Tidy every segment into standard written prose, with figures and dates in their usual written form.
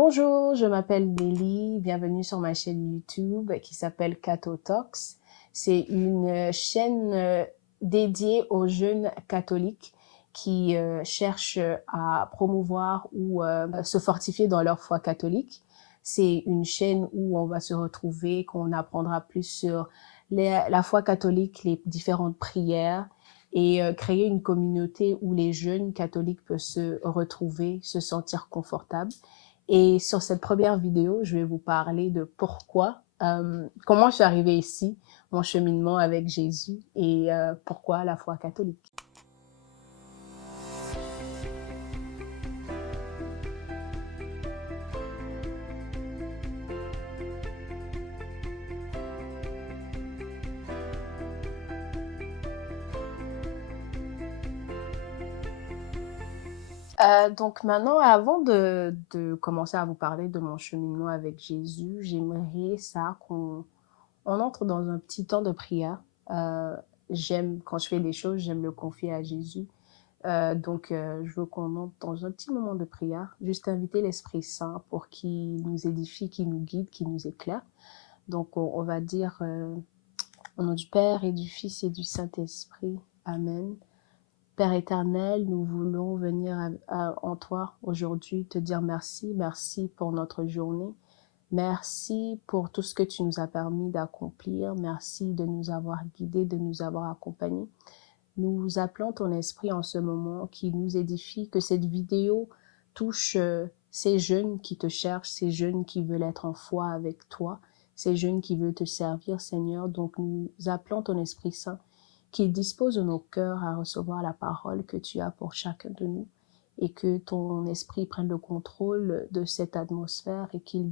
Bonjour, je m'appelle Nelly, bienvenue sur ma chaîne YouTube qui s'appelle Cato Talks. C'est une chaîne dédiée aux jeunes catholiques qui cherchent à promouvoir ou se fortifier dans leur foi catholique. C'est une chaîne où on va se retrouver, qu'on apprendra plus sur la foi catholique, les différentes prières et créer une communauté où les jeunes catholiques peuvent se retrouver, se sentir confortables. Et sur cette première vidéo, je vais vous parler de comment je suis arrivée ici, mon cheminement avec Jésus et pourquoi la foi catholique. Donc maintenant, avant de commencer à vous parler de mon cheminement avec Jésus, j'aimerais qu'on entre dans un petit temps de prière. Quand je fais des choses, j'aime le confier à Jésus. Je veux qu'on entre dans un petit moment de prière, juste inviter l'Esprit Saint pour qu'il nous édifie, qu'il nous guide, qu'il nous éclaire. Donc, on va dire au nom du Père et du Fils et du Saint-Esprit. Amen. Père éternel, nous voulons venir en toi aujourd'hui te dire merci. Merci pour notre journée. Merci pour tout ce que tu nous as permis d'accomplir. Merci de nous avoir guidés, de nous avoir accompagnés. Nous appelons ton esprit en ce moment qui nous édifie, que cette vidéo touche ces jeunes qui te cherchent, ces jeunes qui veulent être en foi avec toi, ces jeunes qui veulent te servir, Seigneur. Donc nous appelons ton Esprit Saint qui dispose nos cœurs à recevoir la parole que tu as pour chacun de nous et que ton esprit prenne le contrôle de cette atmosphère et qu'il me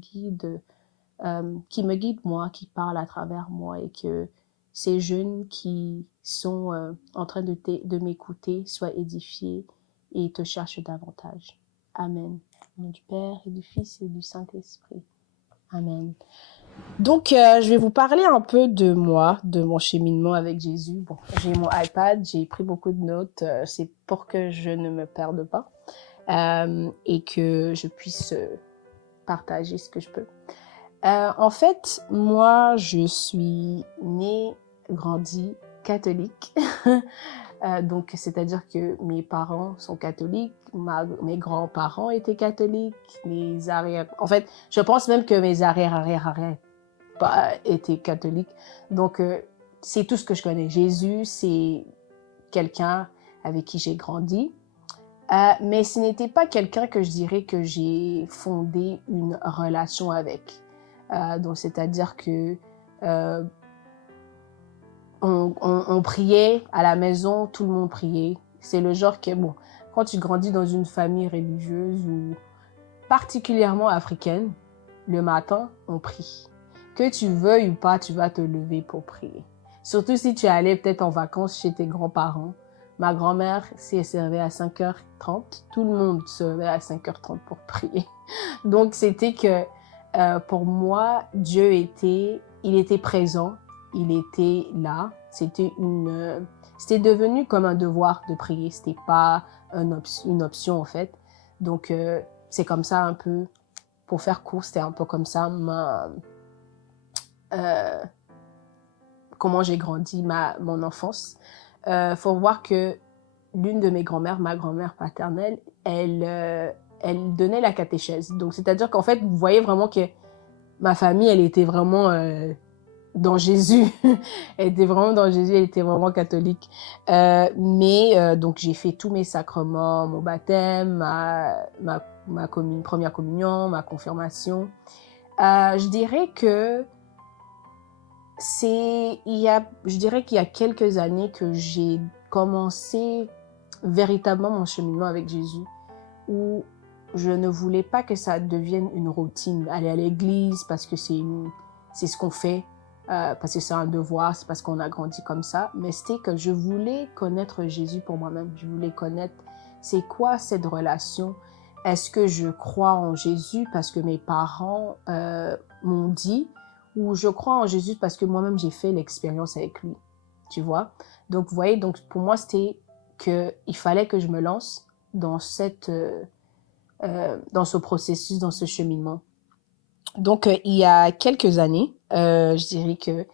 guide moi, qui parle à travers moi et que ces jeunes qui sont en train de m'écouter soient édifiés et te cherchent davantage. Amen. Au nom du Père et du Fils et du Saint-Esprit. Amen. Donc, je vais vous parler un peu de moi, de mon cheminement avec Jésus. Bon, j'ai mon iPad, j'ai pris beaucoup de notes. C'est pour que je ne me perde pas et que je puisse partager ce que je peux. En fait, moi, je suis née, grandie catholique. Donc, c'est-à-dire que mes parents sont catholiques, mes grands-parents étaient catholiques, en fait, je pense même que mes arrière étaient catholiques. Donc, c'est tout ce que je connais. Jésus, c'est quelqu'un avec qui j'ai grandi. Mais ce n'était pas quelqu'un que je dirais que j'ai fondé une relation avec. Donc, c'est-à-dire que on priait à la maison, tout le monde priait. C'est le genre que, bon, quand tu grandis dans une famille religieuse ou particulièrement africaine, le matin, on prie. Que tu veuilles ou pas, tu vas te lever pour prier. Surtout si tu allais peut-être en vacances chez tes grands-parents. Ma grand-mère s'est servée à 5h30. Tout le monde se levait à 5h30 pour prier. Donc, c'était que pour moi, il était présent, il était là. C'était devenu comme un devoir de prier. C'était pas une option en fait. Donc, c'est comme ça un peu, pour faire court, c'était un peu comme ça comment j'ai grandi mon enfance. Faut voir que l'une de mes grand-mères, ma grand-mère paternelle, elle donnait la catéchèse. Donc, c'est-à-dire qu'en fait, vous voyez vraiment que ma famille, elle était vraiment dans Jésus. Elle était vraiment dans Jésus, elle était vraiment catholique. Donc, j'ai fait tous mes sacrements, mon baptême, ma première communion, ma confirmation. Je dirais que je dirais qu'il y a quelques années que j'ai commencé véritablement mon cheminement avec Jésus, où je ne voulais pas que ça devienne une routine, aller à l'église parce que c'est ce qu'on fait, parce que c'est un devoir, c'est parce qu'on a grandi comme ça, mais c'était que je voulais connaître Jésus pour moi-même. Je voulais connaître c'est quoi cette relation. Est-ce que je crois en Jésus parce que mes parents m'ont dit, ou je crois en Jésus parce que moi-même j'ai fait l'expérience avec lui, tu vois. Donc vous voyez, donc pour moi c'était que il fallait que je me lance dans dans ce processus, dans ce cheminement. Donc, il y a quelques années, je dirais que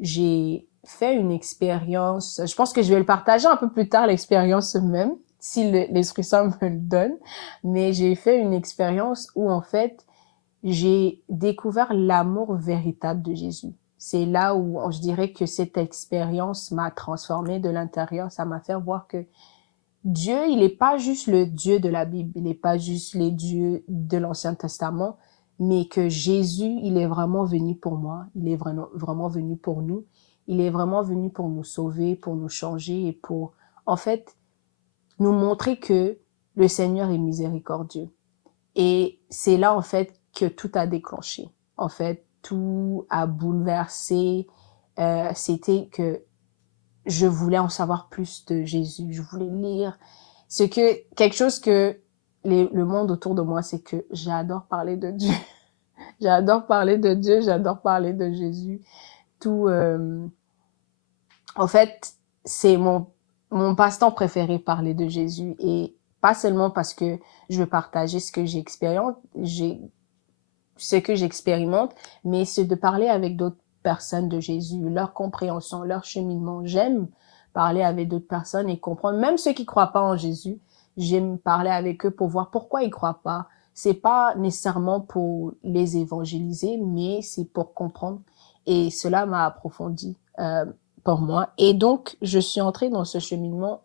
j'ai fait une expérience. Je pense que je vais le partager un peu plus tard, l'expérience même, si l'Esprit Saint me le donne. Mais j'ai fait une expérience où, en fait, j'ai découvert l'amour véritable de Jésus. C'est là où je dirais que cette expérience m'a transformée de l'intérieur. Ça m'a fait voir que Dieu, il n'est pas juste le Dieu de la Bible, il n'est pas juste le Dieu de l'Ancien Testament, mais que Jésus, il est vraiment venu pour moi, il est vraiment venu pour nous, il est vraiment venu pour nous sauver, pour nous changer et pour, en fait, nous montrer que le Seigneur est miséricordieux. Et c'est là, en fait, que tout a déclenché. En fait, tout a bouleversé. C'était que je voulais en savoir plus de Jésus. Je voulais lire quelque chose que le monde autour de moi, c'est que j'adore parler de Dieu. J'adore parler de Dieu, j'adore parler de Jésus. Tout, en fait, c'est mon passe-temps préféré, parler de Jésus. Et pas seulement parce que je veux partager ce que j'expérimente, mais c'est de parler avec d'autres personnes de Jésus, leur compréhension, leur cheminement. J'aime parler avec d'autres personnes et comprendre, même ceux qui croient pas en Jésus, j'aime parler avec eux pour voir pourquoi ils croient pas. C'est pas nécessairement pour les évangéliser, mais c'est pour comprendre. Et cela m'a approfondi pour moi. Et donc, je suis entrée dans ce cheminement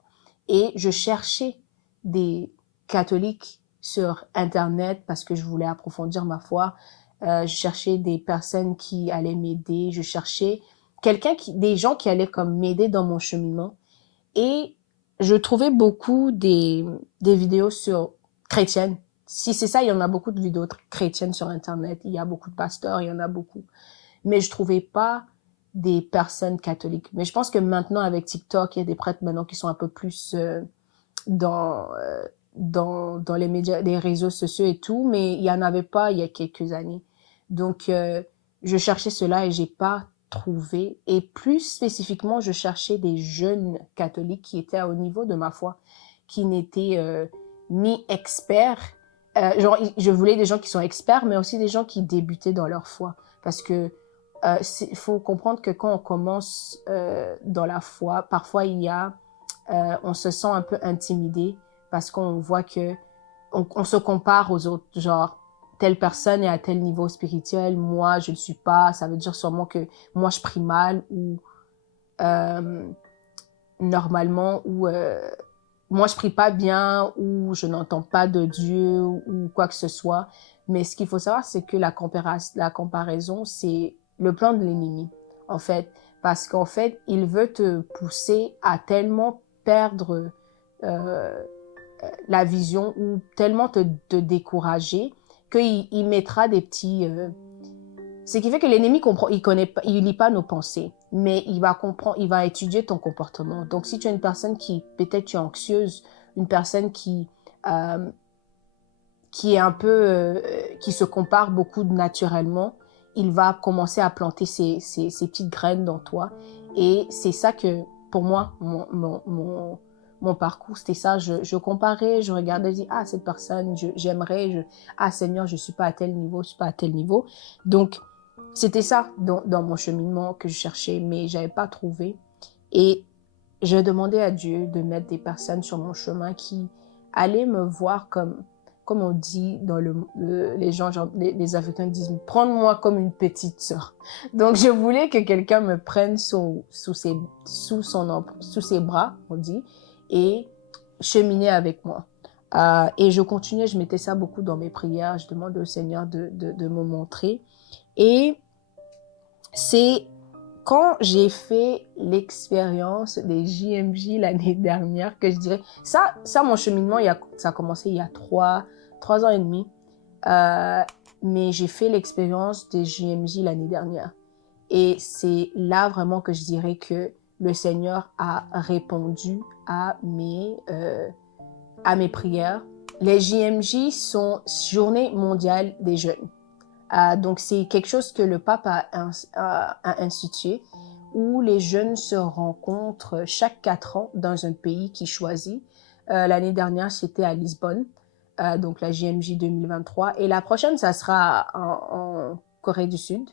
et je cherchais des catholiques sur Internet parce que je voulais approfondir ma foi. Je cherchais des personnes qui allaient m'aider. Je cherchais des gens qui allaient comme m'aider dans mon cheminement. Et je trouvais beaucoup des vidéos sur chrétiennes. Si c'est ça, il y en a beaucoup de vidéos chrétiennes sur Internet. Il y a beaucoup de pasteurs, il y en a beaucoup. Mais je trouvais pas des personnes catholiques. Mais je pense que maintenant, avec TikTok, il y a des prêtres maintenant qui sont un peu plus dans, dans les médias, les réseaux sociaux et tout, mais il y en avait pas il y a quelques années. Donc, je cherchais cela et j'ai pas trouvé. Et plus spécifiquement, je cherchais des jeunes catholiques qui étaient au niveau de ma foi, qui n'étaient ni experts. Genre, je voulais des gens qui sont experts, mais aussi des gens qui débutaient dans leur foi. Parce que faut comprendre que quand on commence dans la foi, parfois on se sent un peu intimidé parce qu'on voit que on se compare aux autres, genre telle personne est à tel niveau spirituel, moi je ne le suis pas, ça veut dire sûrement que moi je prie mal ou euh, normalement ou moi je prie pas bien ou je n'entends pas de Dieu ou quoi que ce soit. Mais ce qu'il faut savoir, c'est que la comparaison, c'est le plan de l'ennemi, en fait. Parce qu'en fait, il veut te pousser à tellement perdre euh, la vision ou tellement te décourager qu'il mettra des petits... Ce qui fait que l'ennemi comprend, il lit pas nos pensées, mais il va comprendre, il va étudier ton comportement. Donc, si tu es une personne peut-être tu es anxieuse, une personne euh, qui est un peu, qui se compare beaucoup naturellement, il va commencer à planter ces petites graines dans toi. Et c'est ça que, pour moi, mon parcours, c'était ça. Je comparais, je regardais, je dis, ah, cette personne, j'aimerais, ah, Seigneur, je suis pas à tel niveau, je suis pas à tel niveau. Donc, c'était ça dans mon cheminement que je cherchais, mais j'avais pas trouvé. Et je demandais à Dieu de mettre des personnes sur mon chemin qui allaient me voir comme on dit dans les gens, genre, les Africains disent, prends-moi comme une petite sœur. Donc, je voulais que quelqu'un me prenne sous ses bras, on dit, et cheminer avec moi. Et je continuais, je mettais ça beaucoup dans mes prières, je demandais au Seigneur de me montrer. Et c'est quand j'ai fait l'expérience des JMJ l'année dernière que je dirais, mon cheminement, ça a commencé il y a 3 ans et demi. Euh, mais j'ai fait l'expérience des JMJ l'année dernière. Et c'est là vraiment que je dirais que le Seigneur a répondu à mes prières. Les JMJ sont Journée mondiale des jeunes. Donc, c'est quelque chose que le pape a institué, où les jeunes se rencontrent chaque 4 ans dans un pays qu'ils choisissent. L'année dernière, c'était à Lisbonne. donc la JMJ 2023. Et la prochaine, ça sera en Corée du Sud,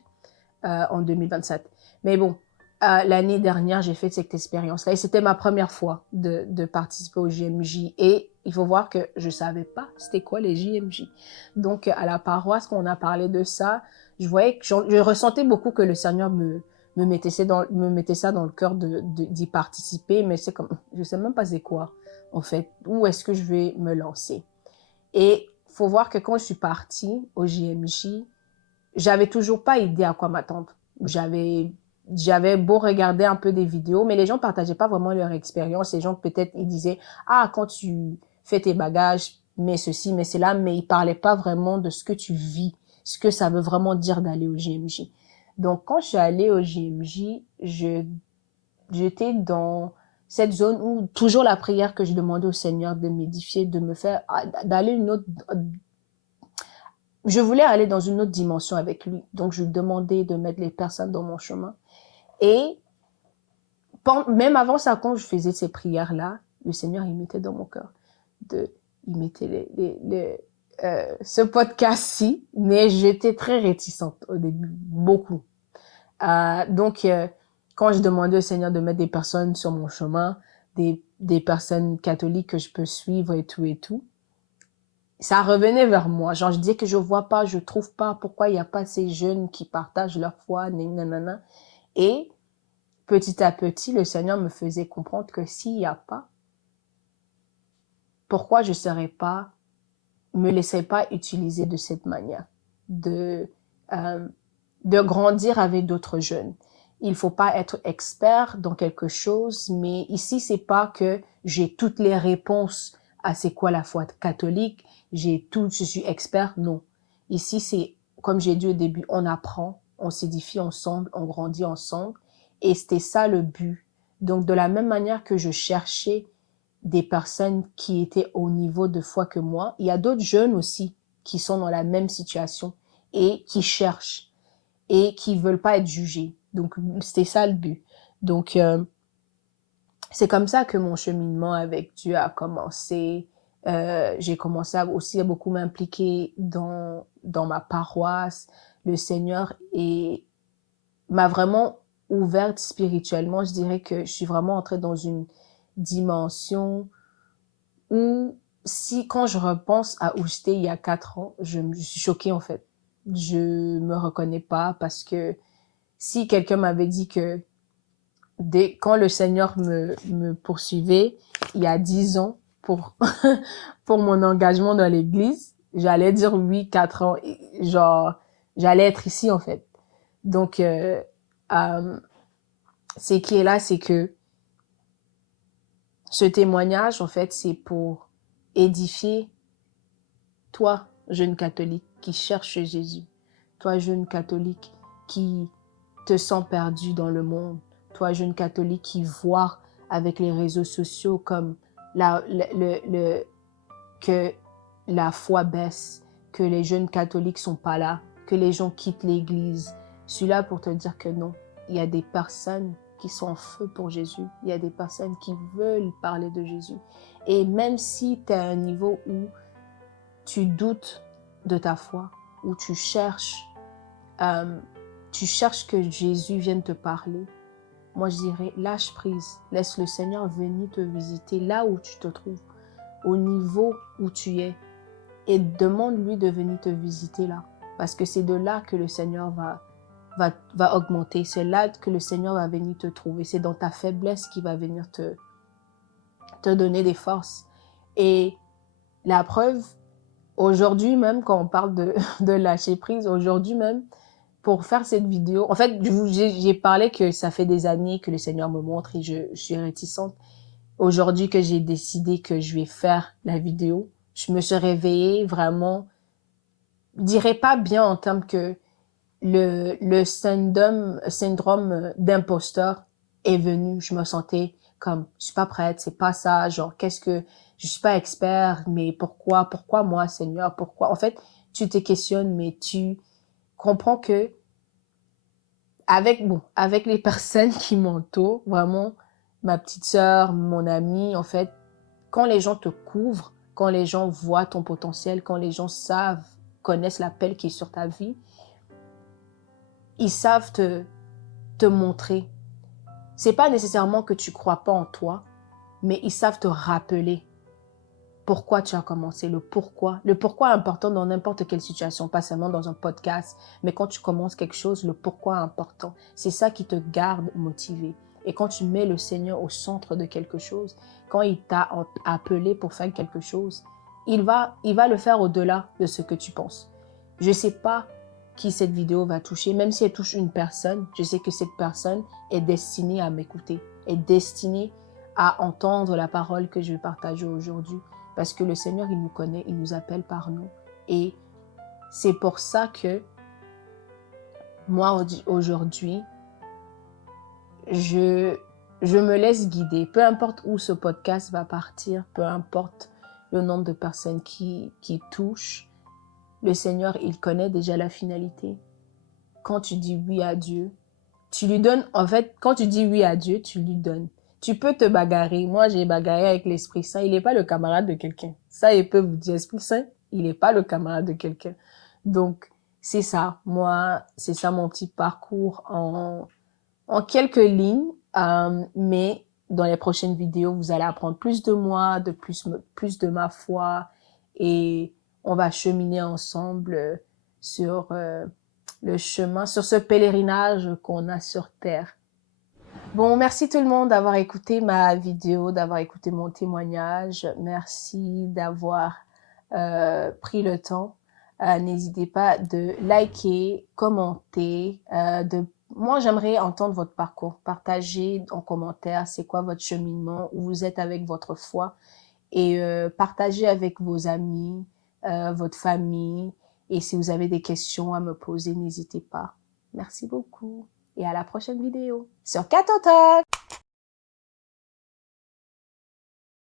en 2027. Mais bon, l'année dernière, j'ai fait cette expérience-là et c'était ma première fois de participer au JMJ. Et il faut voir que je savais pas c'était quoi les JMJ. Donc, à la paroisse, quand on a parlé de ça, je voyais que je ressentais beaucoup que le Seigneur me mettait ça dans le cœur d'y participer, mais c'est comme, je sais même pas c'est quoi, en fait. Où est-ce que je vais me lancer? Et faut voir que quand je suis partie au JMJ, j'avais toujours pas idée à quoi m'attendre. J'avais beau regarder un peu des vidéos, mais les gens partageaient pas vraiment leur expérience. Les gens, peut-être, ils disaient, ah, quand tu fais tes bagages, mais ceci, mais cela, mais ils parlaient pas vraiment de ce que tu vis, ce que ça veut vraiment dire d'aller au JMJ. Donc, quand je suis allée au JMJ, j'étais dans cette zone où toujours la prière que je demandais au Seigneur de m'édifier, de me faire, d'aller une autre, je voulais aller dans une autre dimension avec lui. Donc, je lui demandais de mettre les personnes dans mon chemin. Et même avant ça, quand je faisais ces prières-là, le Seigneur, il mettait dans mon cœur. Il mettait ce podcast-ci, mais j'étais très réticente au début, beaucoup. Donc, quand je demandais au Seigneur de mettre des personnes sur mon chemin, des personnes catholiques que je peux suivre et tout, ça revenait vers moi. Genre, je disais que je vois pas, je trouve pas pourquoi il y a pas ces jeunes qui partagent leur foi, nanana. Et petit à petit, le Seigneur me faisait comprendre que s'il y a pas, pourquoi je serais pas, me laisserais pas utiliser de cette manière euh, de grandir avec d'autres jeunes. Il faut pas être expert dans quelque chose, mais ici, c'est pas que j'ai toutes les réponses à c'est quoi la foi catholique, je suis expert, non. Ici, c'est, comme j'ai dit au début, on apprend, on s'édifie ensemble, on grandit ensemble, et c'était ça le but. Donc, de la même manière que je cherchais des personnes qui étaient au niveau de foi que moi, il y a d'autres jeunes aussi qui sont dans la même situation et qui cherchent et qui veulent pas être jugés. Donc, c'était ça le but. Donc, c'est comme ça que mon cheminement avec Dieu a commencé. J'ai commencé aussi à beaucoup m'impliquer dans ma paroisse. Le Seigneur m'a vraiment ouverte spirituellement. Je dirais que je suis vraiment entrée dans une dimension où, quand je repense à où j'étais il y a 4 ans, je suis choquée en fait. Je me reconnais pas parce que si quelqu'un m'avait dit que quand le Seigneur me poursuivait il y a 10 ans pour, pour mon engagement dans l'église, j'allais dire oui, 4 ans. Genre, j'allais être ici, en fait. Donc, ce qui est là, c'est que ce témoignage, en fait, c'est pour édifier toi, jeune catholique qui cherche Jésus. Toi, jeune catholique qui te sens perdu dans le monde. Toi, jeune catholique qui voit avec les réseaux sociaux comme que la foi baisse, que les jeunes catholiques sont pas là, que les gens quittent l'église. Je suis là pour te dire que non. Il y a des personnes qui sont en feu pour Jésus. Il y a des personnes qui veulent parler de Jésus. Et même si tu es à un niveau où tu doutes de ta foi, où tu cherches que Jésus vienne te parler, moi je dirais lâche prise, laisse le Seigneur venir te visiter là où tu te trouves, au niveau où tu es, et demande-lui de venir te visiter là, parce que c'est de là que le Seigneur va augmenter, c'est là que le Seigneur va venir te trouver, c'est dans ta faiblesse qu'il va venir te donner des forces. Et la preuve, aujourd'hui même, quand on parle de lâcher prise, aujourd'hui même, pour faire cette vidéo, en fait, j'ai parlé que ça fait des années que le Seigneur me montre et je suis réticente. Aujourd'hui que j'ai décidé que je vais faire la vidéo, je me suis réveillée vraiment, je dirais pas bien en termes que le syndrome d'imposteur est venu. Je me sentais comme, je suis pas prête, c'est pas ça, genre, je suis pas expert, mais pourquoi moi, Seigneur, pourquoi? En fait, tu te questionnes, mais tu comprends que avec les personnes qui m'entourent, vraiment, ma petite sœur, mon amie, en fait, quand les gens te couvrent, quand les gens voient ton potentiel, quand les gens connaissent l'appel qui est sur ta vie, ils savent te montrer. C'est pas nécessairement que tu crois pas en toi, mais ils savent te rappeler pourquoi tu as commencé, le pourquoi. Le pourquoi est important dans n'importe quelle situation, pas seulement dans un podcast, mais quand tu commences quelque chose, le pourquoi est important. C'est ça qui te garde motivé. Et quand tu mets le Seigneur au centre de quelque chose, quand il t'a appelé pour faire quelque chose, il va le faire au-delà de ce que tu penses. Je sais pas qui cette vidéo va toucher, même si elle touche une personne, je sais que cette personne est destinée à m'écouter, est destinée à entendre la parole que je vais partager aujourd'hui. Parce que le Seigneur, il nous connaît, il nous appelle par nous. Et c'est pour ça que moi, aujourd'hui, je me laisse guider. Peu importe où ce podcast va partir, peu importe le nombre de personnes qui touchent, le Seigneur, il connaît déjà la finalité. Quand tu dis oui à Dieu, tu lui donnes, en fait, quand tu dis oui à Dieu, tu lui donnes. Tu peux te bagarrer. Moi, j'ai bagarré avec l'Esprit Saint. Il n'est pas le camarade de quelqu'un. Ça, il peut vous dire, Esprit Saint, il n'est pas le camarade de quelqu'un. Donc, c'est ça. Moi, c'est ça mon petit parcours en quelques lignes. Mais dans les prochaines vidéos, vous allez apprendre plus de moi, plus de ma foi. Et on va cheminer ensemble sur le chemin, sur ce pèlerinage qu'on a sur Terre. Bon, merci tout le monde d'avoir écouté ma vidéo, d'avoir écouté mon témoignage. Merci d'avoir pris le temps. N'hésitez pas de liker, commenter. Moi, j'aimerais entendre votre parcours. Partagez en commentaire c'est quoi votre cheminement, où vous êtes avec votre foi. Et partagez avec vos amis, votre famille. Et si vous avez des questions à me poser, n'hésitez pas. Merci beaucoup et à la prochaine vidéo sur Kato Talk.